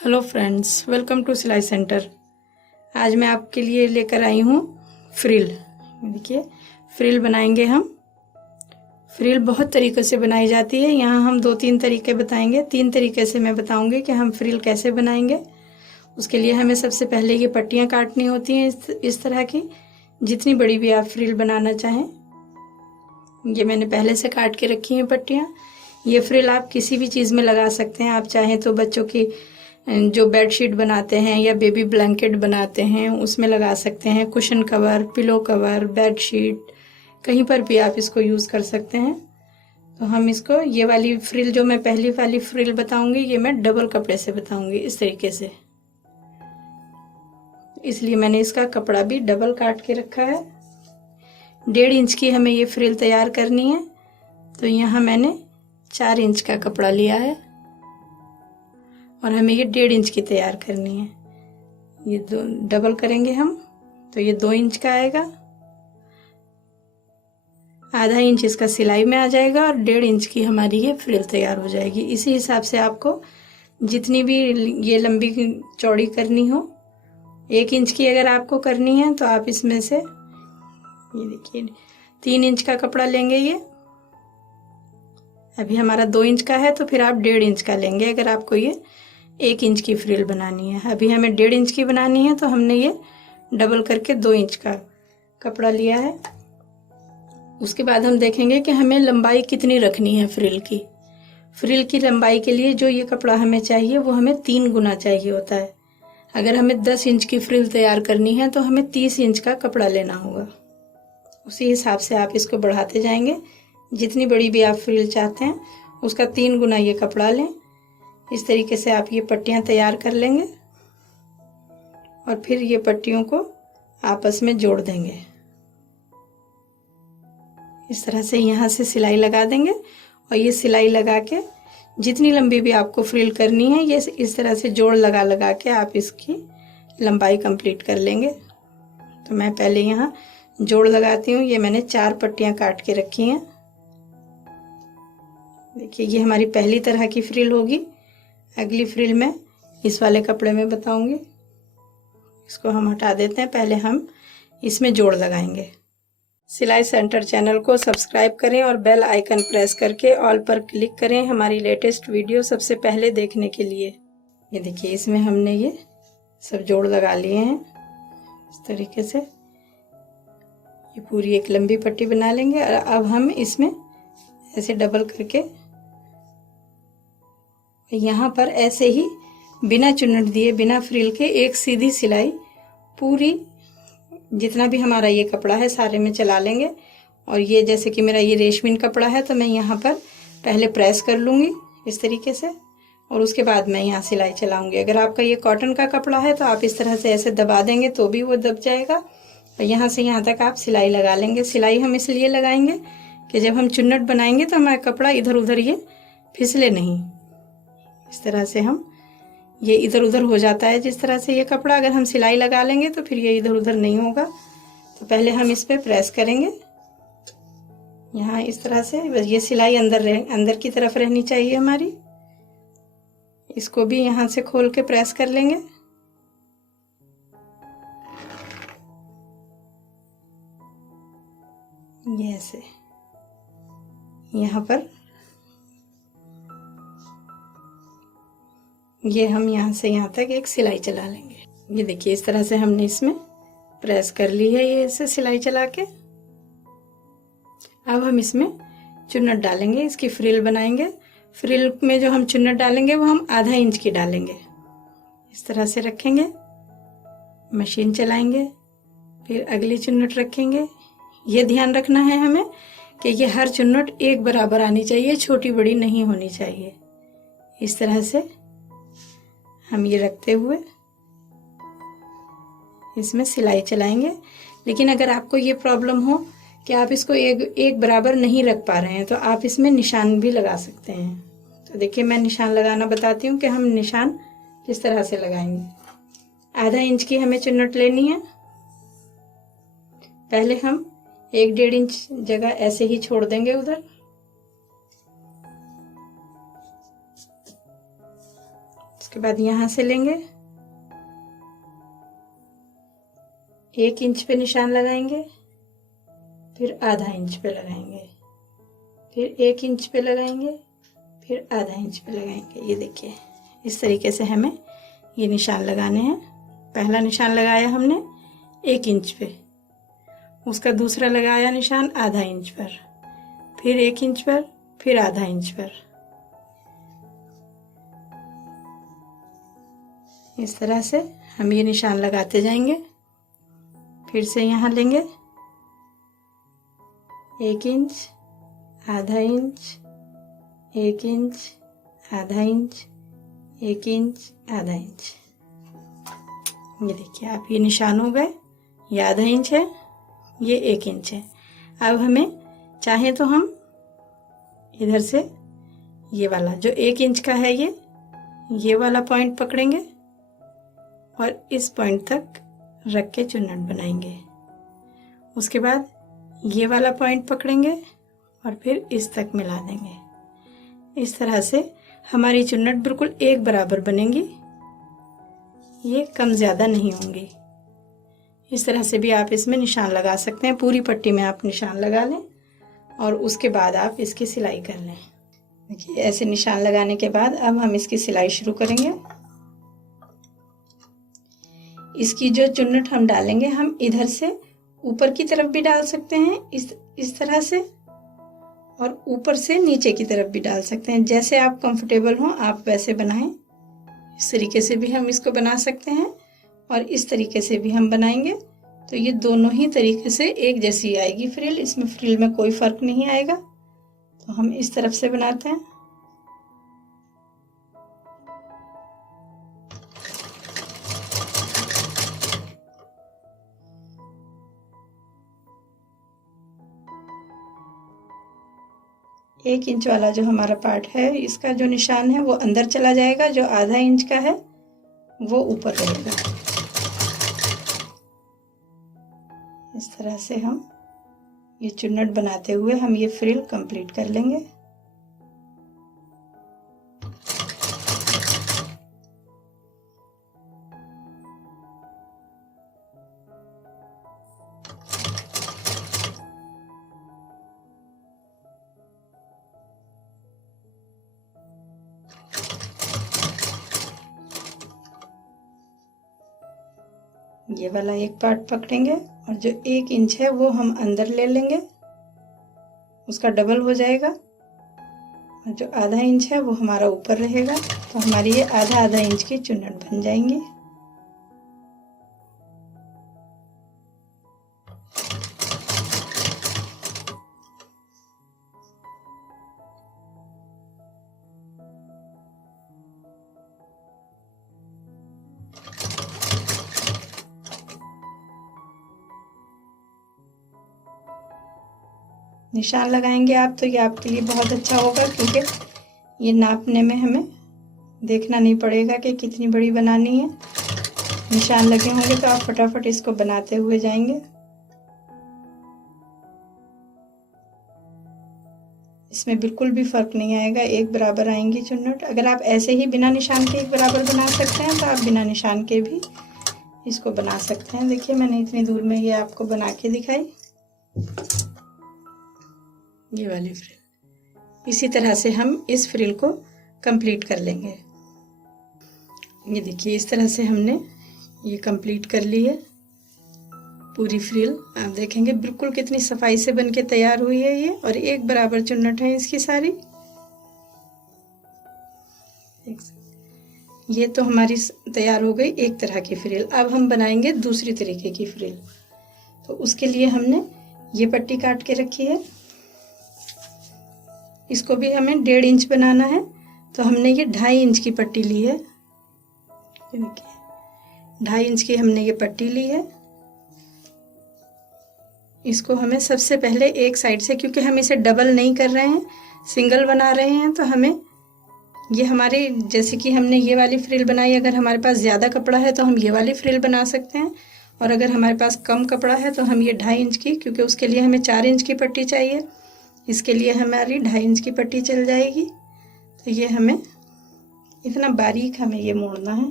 Hello friends, welcome to सिलाई centre. आज मैं आपके लिए लेकर आई हूँ फ्रिल। देखिए, फ्रिल बनाएंगे हम। फ्रिल बहुत तरीक़े से बनाई जाती है। यहाँ हम 2-3 तरीके बताएंगे। 3 तरीके से मैं बताऊंगी कि हम फ्रिल कैसे बनाएंगे। उसके लिए हमें सबसे पहले ये पट्टियाँ काटनी होती हैं इस तरह की, जितनी बड़ी भी आप फ्रिल बनाना चाहें। ये मैंने पहले से काट के रखी हैं पट्टियाँ। ये फ्रिल आप किसी भी चीज़ में लगा सकते हैं। आप चाहें तो बच्चों की जो बेडशीट बनाते हैं या बेबी ब्लैंकेट बनाते हैं उसमें लगा सकते हैं। Cushion cover, pillow cover, bedsheet, कहीं पर भी आप इसको यूज़ कर सकते हैं। तो हम इसको, ये वाली फ्रिल जो मैं पहली वाली फ्रिल बताऊंगी, ये मैं डबल कपड़े से बताऊंगी इस तरीके से। इसलिए मैंने इसका कपड़ा भी डबल काट के रखा है। 1.5 इंच की हमें ये फ्रिल तैयार करनी है। तो यहाँ मैंने 4 इंच का कपड़ा लिया है और हमें ये 1.5 इंच की तैयार करनी है। ये दो डबल करेंगे हम, तो ये 2 इंच का आएगा। आधा इंच इसका सिलाई में आ जाएगा और 1.5 इंच की हमारी ये फ्रिल तैयार हो जाएगी। इसी हिसाब से आपको जितनी भी ये लंबी चौड़ी करनी हो, 1 इंच की अगर आपको करनी है तो आप इसमें से, ये देखिए, 3 इंच का कपड़ा लेंगे। ये अभी हमारा 2 इंच का है, तो फिर आप 1.5 इंच का लेंगे अगर आपको ये 1 इंच की फ्रिल बनानी है। अभी हमें 1.5 इंच की बनानी है, तो हमने ये डबल करके 2 इंच का कपड़ा लिया है। उसके बाद हम देखेंगे कि हमें लंबाई कितनी रखनी है फ्रिल की। फ्रिल की लंबाई के लिए जो ये कपड़ा हमें चाहिए वो हमें 3 गुना चाहिए होता है। अगर हमें 10 इंच की फ्रिल तैयार करनी है तो हमें 30 इंच का कपड़ा लेना होगा। उसी हिसाब से आप इसको बढ़ाते जाएंगे। जितनी बड़ी भी आप फ्रिल चाहते हैं उसका 3 गुना ये कपड़ा लें। इस तरीके से आप ये पट्टियाँ तैयार कर लेंगे और फिर ये पट्टियों को आपस में जोड़ देंगे। इस तरह से यहाँ से सिलाई लगा देंगे और ये सिलाई लगा के जितनी लंबी भी आपको फ्रिल करनी है, ये इस तरह से जोड़ लगा लगा के आप इसकी लंबाई कंप्लीट कर लेंगे। तो मैं पहले यहाँ जोड़ लगाती हूँ। ये मैंने 4 पट्टियाँ काट के रखी हैं। देखिए, ये हमारी पहली तरह की फ्रिल होगी। अगली फ्रिल मैं इस वाले कपड़े में बताऊंगी। इसको हम हटा देते हैं। पहले हम इसमें जोड़ लगाएंगे। सिलाई सेंटर चैनल को सब्सक्राइब करें और बेल आइकन प्रेस करके ऑल पर क्लिक करें हमारी लेटेस्ट वीडियो सबसे पहले देखने के लिए। ये देखिए, इसमें हमने ये सब जोड़ लगा लिए हैं। इस तरीके से ये पूरी एक लंबी पट्टी बना लेंगे और अब हम इसमें ऐसे डबल करके यहाँ पर ऐसे ही बिना चुन्नट दिए, बिना फ्रिल के एक सीधी सिलाई पूरी जितना भी हमारा ये कपड़ा है सारे में चला लेंगे। और ये जैसे कि मेरा ये रेशमी कपड़ा है तो मैं यहाँ पर पहले प्रेस कर लूँगी इस तरीके से और उसके बाद मैं यहाँ सिलाई चलाऊँगी। अगर आपका ये कॉटन का कपड़ा है तो आप इस तरह से ऐसे दबा देंगे तो भी वो दब जाएगा और यहाँ से यहाँ तक आप सिलाई लगा लेंगे। सिलाई हम इसलिए लगाएंगे कि जब हम चुन्नट बनाएंगे तो हमारा कपड़ा इधर उधर ये फिसले नहीं। इस तरह से हम ये इधर उधर हो जाता है जिस तरह से ये कपड़ा, अगर हम सिलाई लगा लेंगे तो फिर ये इधर उधर नहीं होगा। तो पहले हम इस पे प्रेस करेंगे यहाँ इस तरह से। बस ये सिलाई अंदर की तरफ रहनी चाहिए हमारी। इसको भी यहाँ से खोल के प्रेस कर लेंगे। ये ऐसे यहाँ पर ये हम यहाँ से यहाँ तक एक सिलाई चला लेंगे। ये देखिए, इस तरह से हमने इसमें प्रेस कर ली है ये ऐसे सिलाई चला के। अब हम इसमें चुन्नट डालेंगे, इसकी फ्रिल बनाएंगे। फ्रिल में जो हम चुन्नट डालेंगे वो हम आधा इंच की डालेंगे। इस तरह से रखेंगे, मशीन चलाएंगे, फिर अगली चुन्नट रखेंगे। ये ध्यान रखना है हमें कि ये हर चुन्नट एक बराबर आनी चाहिए, छोटी बड़ी नहीं होनी चाहिए। इस तरह से हम ये रखते हुए इसमें सिलाई चलाएंगे। लेकिन अगर आपको ये प्रॉब्लम हो कि आप इसको एक बराबर नहीं रख पा रहे हैं तो आप इसमें निशान भी लगा सकते हैं। तो देखिए, मैं निशान लगाना बताती हूँ कि हम निशान किस तरह से लगाएंगे। आधा इंच की हमें चुन्नट लेनी है। पहले हम 1-1.5 इंच जगह ऐसे ही छोड़ देंगे उधर। उसके बाद यहाँ से लेंगे, 1 इंच पे निशान लगाएंगे, फिर आधा इंच पे लगाएंगे, फिर 1 इंच पे लगाएंगे, फिर आधा इंच पे लगाएंगे। ये देखिए इस तरीके से हमें ये निशान लगाने हैं। पहला निशान लगाया हमने 1 इंच पे, उसका दूसरा लगाया निशान आधा इंच पर, फिर 1 इंच पर, फिर आधा इंच पर। इस तरह से हम ये निशान लगाते जाएंगे। फिर से यहाँ लेंगे 1 इंच, आधा इंच, 1 इंच, आधा इंच, 1 इंच, आधा इंच। ये देखिए आप, ये निशान हो गए। ये आधा इंच है, ये 1 इंच है। अब हमें चाहे तो हम इधर से ये वाला जो 1 इंच का है ये वाला पॉइंट पकड़ेंगे और इस पॉइंट तक रख के चुन्नट बनाएंगे। उसके बाद ये वाला पॉइंट पकड़ेंगे और फिर इस तक मिला देंगे। इस तरह से हमारी चुन्नट बिल्कुल एक बराबर बनेंगी, ये कम ज़्यादा नहीं होंगी। इस तरह से भी आप इसमें निशान लगा सकते हैं। पूरी पट्टी में आप निशान लगा लें और उसके बाद आप इसकी सिलाई कर लें। देखिए ऐसे निशान लगाने के बाद अब हम इसकी सिलाई शुरू करेंगे। इसकी जो चुन्नट हम डालेंगे, हम इधर से ऊपर की तरफ भी डाल सकते हैं इस तरह से, और ऊपर से नीचे की तरफ भी डाल सकते हैं। जैसे आप कंफर्टेबल हो आप वैसे बनाएं। इस तरीके से भी हम इसको बना सकते हैं और इस तरीके से भी हम बनाएंगे तो ये दोनों ही तरीके से एक जैसी आएगी फ्रिल। इसमें फ्रिल में कोई फर्क नहीं आएगा। तो हम इस तरफ से बनाते हैं। एक इंच वाला जो हमारा पार्ट है, इसका जो निशान है वो अंदर चला जाएगा, जो आधा इंच का है वो ऊपर रहेगा। इस तरह से हम ये चुन्नट बनाते हुए हम ये फ्रिल कंप्लीट कर लेंगे। ये वाला एक पार्ट पकड़ेंगे और जो 1 इंच है वो हम अंदर ले लेंगे, उसका डबल हो जाएगा, और जो आधा इंच है वो हमारा ऊपर रहेगा। तो हमारी ये आधा आधा इंच की चुन्नट बन जाएंगी। निशान लगाएंगे आप तो ये आपके लिए बहुत अच्छा होगा, क्योंकि ये नापने में हमें देखना नहीं पड़ेगा कि कितनी बड़ी बनानी है। निशान लगे होंगे तो आप फटाफट इसको बनाते हुए जाएंगे। इसमें बिल्कुल भी फर्क नहीं आएगा, एक बराबर आएंगी चुन्नट। अगर आप ऐसे ही बिना निशान के एक बराबर बना सकते हैं तो आप बिना निशान के भी इसको बना सकते हैं। देखिए मैंने इतनी दूर में ये आपको बना के दिखाई, ये वाली फ्रिल। इसी तरह से हम इस फ्रिल को कंप्लीट कर लेंगे। ये देखिए इस तरह से हमने ये कंप्लीट कर ली है पूरी फ्रिल। आप देखेंगे बिल्कुल कितनी सफाई से बनके तैयार हुई है ये, और एक बराबर चुन्नट है इसकी सारी। ये तो हमारी तैयार हो गई एक तरह की फ्रिल। अब हम बनाएंगे दूसरी तरीके की फ्रिल। तो उसके लिए हमने ये पट्टी काट के रखी है, इसको भी हमें 1.5 इंच बनाना है। तो हमने ये 2.5 इंच की पट्टी ली है। देखिए 2.5 इंच की हमने ये पट्टी ली है। इसको हमें सबसे पहले एक साइड से, क्योंकि हम इसे डबल नहीं कर रहे हैं, सिंगल बना रहे हैं, तो हमें ये हमारे जैसे कि हमने ये वाली फ्रिल बनाई, अगर हमारे पास ज़्यादा कपड़ा है तो हम ये वाली फ्रिल बना सकते हैं, और अगर हमारे पास कम कपड़ा है तो हम ये 2.5 इंच की, क्योंकि उसके लिए हमें 4 इंच की पट्टी चाहिए, इसके लिए हमारी 2.5 इंच की पट्टी चल जाएगी। तो ये हमें इतना बारीक हमें ये मोड़ना है।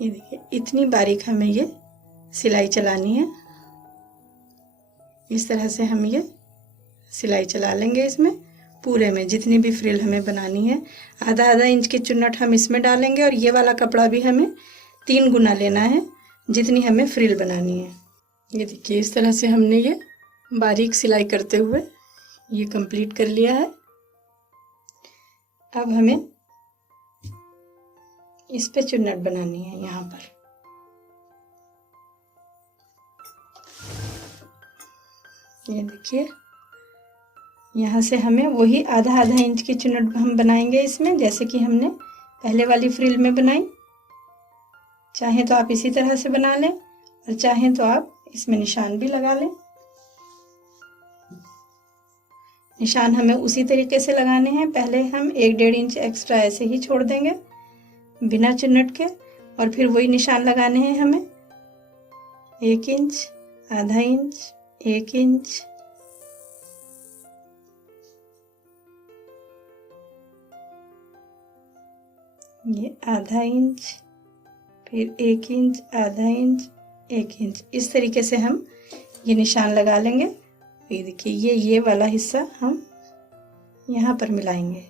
ये देखिए इतनी बारीक हमें ये सिलाई चलानी है। इस तरह से हम ये सिलाई चला लेंगे इसमें पूरे में, जितनी भी फ्रिल हमें बनानी है। आधा आधा इंच की चुन्नट हम इसमें डालेंगे और ये वाला कपड़ा भी हमें 3 गुना लेना है जितनी हमें फ्रिल बनानी है। ये देखिए इस तरह से हमने ये बारीक सिलाई करते हुए ये कंप्लीट कर लिया है। अब हमें इस पे चुन्नट बनानी है यहाँ पर। ये देखिए यहाँ से हमें वही आधा आधा इंच की चुन्नट हम बनाएंगे इसमें, जैसे कि हमने पहले वाली फ्रिल में बनाई। चाहे तो आप इसी तरह से बना लें और चाहें तो आप इसमें निशान भी लगा लें। निशान हमें उसी तरीके से लगाने हैं। पहले हम 1-1.5 इंच एक्स्ट्रा ऐसे ही छोड़ देंगे बिना चुन्नट के, और फिर वही निशान लगाने हैं हमें 1 इंच, आधा इंच, 1 इंच, ये आधा इंच, फिर 1 इंच, आधा इंच, 1 इंच। इस तरीके से हम ये निशान लगा लेंगे। ये देखिए ये वाला हिस्सा हम यहाँ पर मिलाएंगे।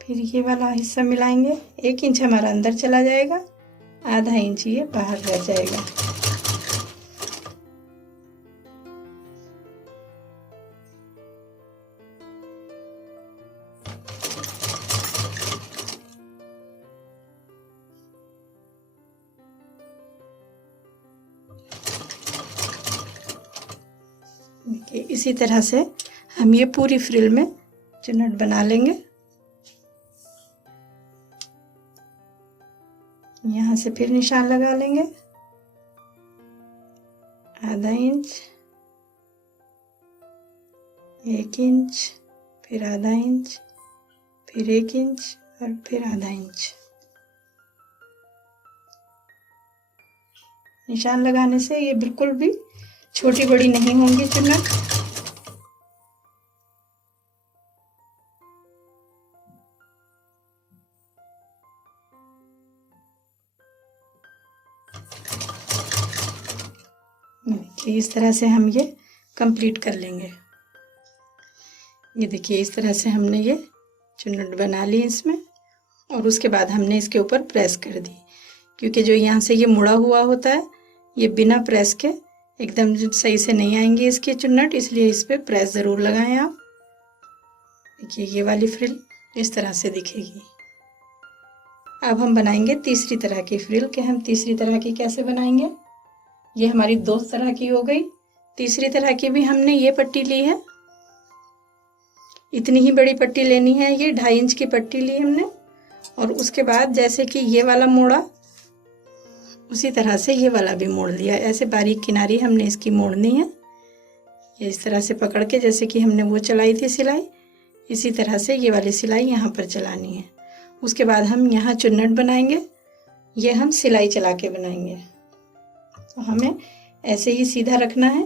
फिर ये वाला हिस्सा मिलाएंगे। 1 इंच हमारा अंदर चला जाएगा, आधा इंच ये बाहर रह जाएगा। देखिए इसी तरह से हम ये पूरी फ्रिल में चुन्नट बना लेंगे। यहाँ से फिर निशान लगा लेंगे, आधा इंच, 1 इंच, फिर आधा इंच, फिर 1 इंच और फिर आधा इंच। निशान लगाने से ये बिल्कुल भी छोटी बड़ी नहीं होंगी चुन्नट। इस तरह से हम ये कंप्लीट कर लेंगे। ये देखिए इस तरह से हमने ये चुन्नट बना ली इसमें, और उसके बाद हमने इसके ऊपर प्रेस कर दी, क्योंकि जो यहाँ से ये मुड़ा हुआ होता है ये बिना प्रेस के एकदम सही से नहीं आएंगी इसकी चुन्नट, इसलिए इस पर प्रेस ज़रूर लगाएं आप। देखिए ये वाली फ्रिल इस तरह से दिखेगी। अब हम बनाएंगे तीसरी तरह की फ्रिल। कि हम तीसरी तरह की कैसे बनाएंगे? ये हमारी 2 तरह की हो गई। तीसरी तरह की भी हमने ये पट्टी ली है, इतनी ही बड़ी पट्टी लेनी है। ये 2.5 इंच की पट्टी ली हमने, और उसके बाद जैसे कि ये वाला मोड़ा उसी तरह से ये वाला भी मोड़ लिया। ऐसे बारीक किनारी हमने इसकी मोड़नी है। ये इस तरह से पकड़ के, जैसे कि हमने वो चलाई थी सिलाई, इसी तरह से ये वाली सिलाई यहाँ पर चलानी है। उसके बाद हम यहाँ चुन्नट बनाएंगे। ये हम सिलाई चला के बनाएंगे, तो हमें ऐसे ही सीधा रखना है,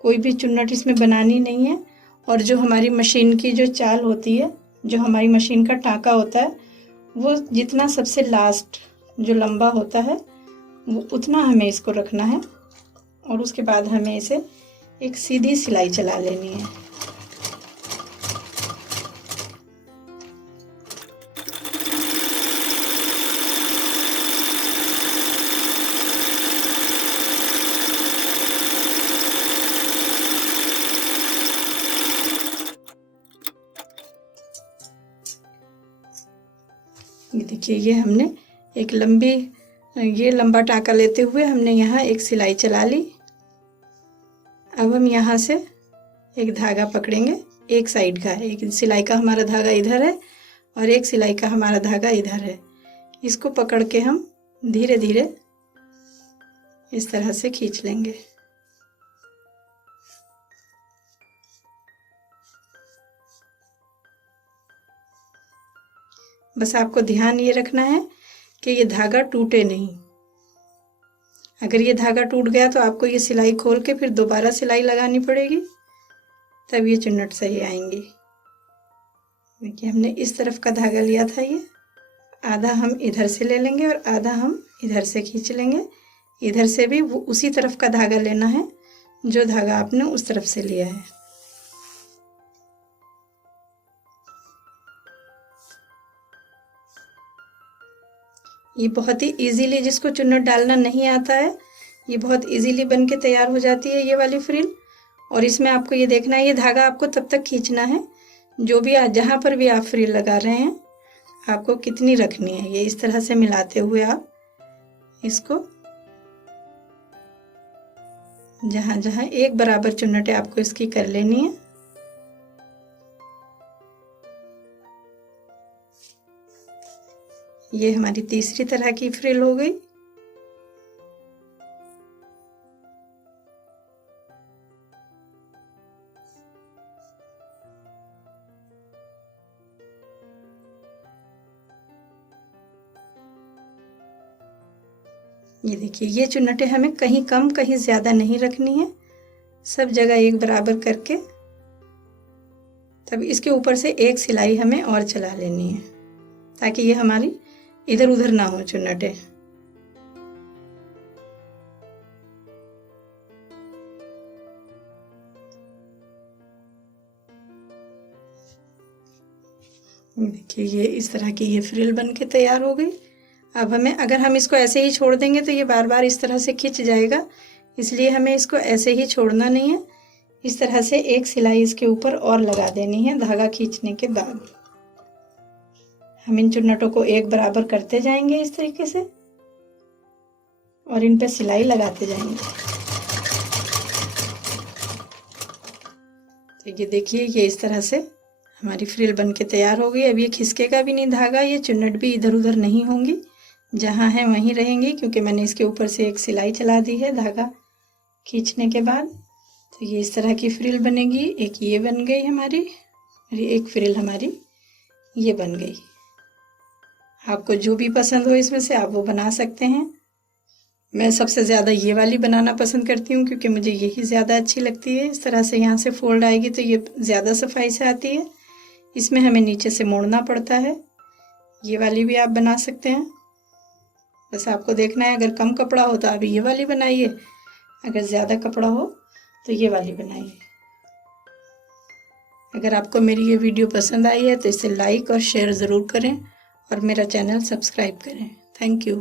कोई भी चुन्नट इसमें बनानी नहीं है। और जो हमारी मशीन की जो चाल होती है, जो हमारी मशीन का टाँका होता है, वो जितना सबसे लास्ट जो लंबा होता है वो उतना हमें इसको रखना है, और उसके बाद हमें इसे एक सीधी सिलाई चला लेनी है। ये देखिए ये हमने एक ये लंबा टाँका लेते हुए हमने यहाँ एक सिलाई चला ली। अब हम यहाँ से एक धागा पकड़ेंगे, एक साइड का, एक सिलाई का हमारा धागा इधर है और एक सिलाई का हमारा धागा इधर है। इसको पकड़ के हम धीरे धीरे इस तरह से खींच लेंगे। बस आपको ध्यान ये रखना है कि ये धागा टूटे नहीं। अगर ये धागा टूट गया तो आपको ये सिलाई खोल के फिर दोबारा सिलाई लगानी पड़ेगी, तब ये चुन्नट सही आएंगी। देखिए हमने इस तरफ का धागा लिया था, ये आधा हम इधर से ले लेंगे और आधा हम इधर से खींच लेंगे। इधर से भी वो उसी तरफ का धागा लेना है जो धागा आपने उस तरफ से लिया है। ये बहुत ही इजीली, जिसको चुन्नट डालना नहीं आता है, ये बहुत इजीली बन के तैयार हो जाती है ये वाली फ्रिल। और इसमें आपको ये देखना है, ये धागा आपको तब तक खींचना है जो भी जहाँ पर भी आप फ्रिल लगा रहे हैं आपको कितनी रखनी है। ये इस तरह से मिलाते हुए आप इसको जहाँ जहाँ एक बराबर चुन्नटें आपको इसकी कर लेनी है। ये हमारी तीसरी तरह की फ्रिल हो गई। ये देखिए, ये चुन्नटें हमें कहीं कम कहीं ज़्यादा नहीं रखनी है, सब जगह एक बराबर करके तब इसके ऊपर से एक सिलाई हमें और चला लेनी है ताकि ये हमारी इधर उधर ना हो चुन्नटें। देखिए ये इस तरह की ये फ्रिल बन के तैयार हो गई। अब हमें, अगर हम इसको ऐसे ही छोड़ देंगे तो ये बार बार इस तरह से खिंच जाएगा, इसलिए हमें इसको ऐसे ही छोड़ना नहीं है। इस तरह से एक सिलाई इसके ऊपर और लगा देनी है। धागा खींचने के बाद हम इन चुन्नटों को एक बराबर करते जाएंगे इस तरीके से और इन पे सिलाई लगाते जाएंगे। तो ये देखिए, ये इस तरह से हमारी फ्रिल बन के तैयार हो गई। अब ये खिसकेगा भी नहीं धागा, ये चुन्नट भी इधर उधर नहीं होंगी, जहाँ है वहीं रहेंगी, क्योंकि मैंने इसके ऊपर से एक सिलाई चला दी है धागा खींचने के बाद। तो ये इस तरह की फ्रिल बनेगी। एक ये बन गई हमारी और एक फ्रिल हमारी ये बन गई। आपको जो भी पसंद हो इसमें से आप वो बना सकते हैं। मैं सबसे ज़्यादा ये वाली बनाना पसंद करती हूँ क्योंकि मुझे यही ज़्यादा अच्छी लगती है। इस तरह से यहाँ से फोल्ड आएगी तो ये ज़्यादा सफाई से आती है। इसमें हमें नीचे से मोड़ना पड़ता है। ये वाली भी आप बना सकते हैं, बस आपको देखना है, अगर कम कपड़ा हो तो आप ये वाली बनाइए, अगर ज़्यादा कपड़ा हो तो ये वाली बनाइए। अगर आपको मेरी ये वीडियो पसंद आई है तो इसे लाइक और शेयर ज़रूर करें और मेरा चैनल सब्सक्राइब करें। Thank you.